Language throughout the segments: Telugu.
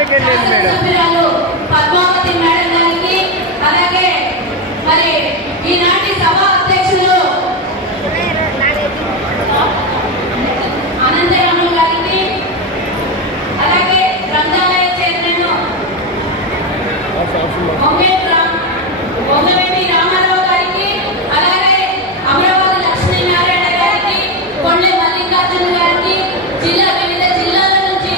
సభ్యురాలు పద్మావతి మేడం గారికి, అలాగే మరి ఈనాటి సభ అధ్యక్షులు అనంతరాములు గారికి, అలాగే గ్రంథాలయ చైర్మన్ బొమ్మవేటి రామారావు గారికి, అలాగే అమరావతి లక్ష్మీనారాయణ గారికి, కొండె మల్లికార్జున గారికి, వివిధ జిల్లాల నుంచి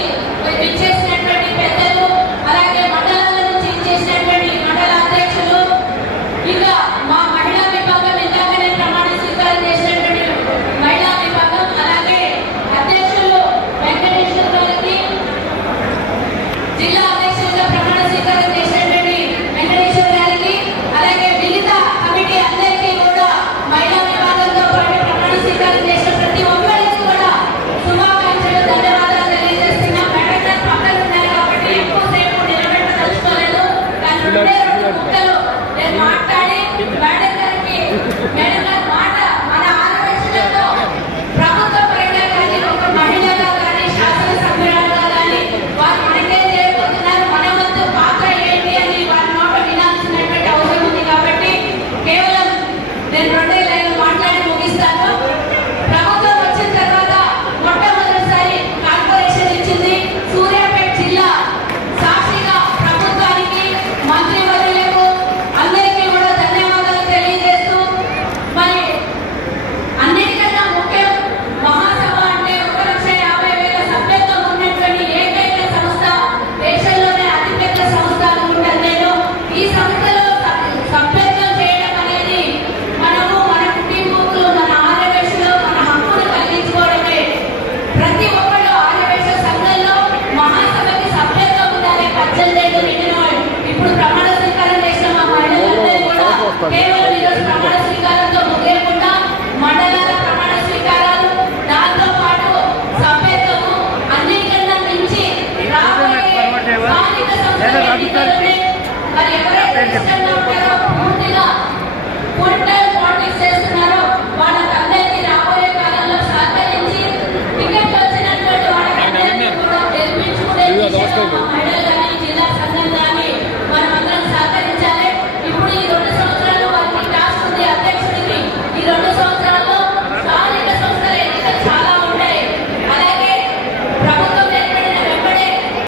ఇచ్చేసినటువంటి పెద్దలు, అలాగే మండలాల నుంచి ఇచ్చేసినటువంటి మండల అధ్యక్షులు, ఇంకా మా మహిళా విభాగం ఇందాకనే ప్రమాణ స్వీకారం చేసినటువంటి మహిళా విభాగం, అలాగే అధ్యక్షులు వెంకటేశ్వర గారికి, జిల్లా అధ్యక్షులుగా ప్రమాణ స్వీకారం చేసినటువంటి వెంకటేశ్వర గారికి, అలాగే వివిధ కమిటీ అందరికీ కూడా మహిళా విభాగంతో పాటు ప్రమాణ స్వీకారం చేసిన ప్రతి ఒక్కరికి కూడా శుభాకాంక్షలు, ధన్యవాదాలు తెలియజేస్తున్నా. మేడం గారు పక్కన ఉన్నారు కాబట్టి ఎక్కువసేపు నిలబెట్టదలుచుకోలేదు. కానీ రెండే రెండు ముక్కలు నేను మాట్లాడి మేడం గారి మాట మన ఆంధ్రప్రదేశ్లో ప్రభుత్వ పరంగా కానీ ఒక మహిళగా కానీ శాసనసభ్యురాలుగా కానీ వారు మనకేం చేయబోతున్నారు, మన వంతు పాత్ర ఏంటి అని వారి నోట వినాల్సినటువంటి అవసరం ఉంది. కాబట్టి కేవలం నేను రెండే లైన్లు మాట్లాడి ముగిస్తాను. ప్రభుత్వం వచ్చిన తర్వాత మొట్టమొదటిసారి కార్పొరేషన్ ఇచ్చింది. సూర్యాపేట జిల్లా సాక్షిగా ప్రభుత్వానికి, మంత్రివర్యులకు అందరికీ కూడా ధన్యవాదాలు తెలియజేస్తూ, మరి అన్నిటికన్నా ముఖ్యం మహాసభ అంటే 1,50,000 సభ్యత్వం ఉన్నటువంటి ఏకైక సంస్థ, దేశంలోనే అతిపెద్ద సంస్థ అనుకుంటాను నేను. ఈ సంస్థలో సభ్యత్వం చేయడం అనేది మనము మన కుటుంబీకులు, మన ఆర్యవేశలో మన హక్కును కలిగించుకోవడమే. ప్రతి ఒక్కళ్ళు ఆర్యవేశ సంఘంలో మహాసభకి సభ్యత్వం ఉండాలి. 18 ఏళ్ళు నిండిన వాళ్ళు. ఇప్పుడు ప్రమాణ స్వీకారం చేసిన మా మహిళలందరూ కూడా కేవలం ఈరోజు ప్రమాణ స్వీకారంతో ముగియకుండా మండలాల ప్రమాణ స్వీకారాలు, దాంతో పాటు సభ్యత్వము, అన్నిటికన్నా మించి రాబోయే స్థానిక సంస్థల ఎన్నికల్లోనే మరి ఎవరైతే ఇష్టంగా ఉంటారో, పూర్తిగా ఫుల్ టైం పాలిటిక్స్ చేస్తున్నారో వాళ్ళకందరికీ రాబోయే కాలంలో సహకరించి టికెట్ వచ్చినటువంటి వాళ్ళకందరికీ కూడా గెలిపించుకునే విషయంలో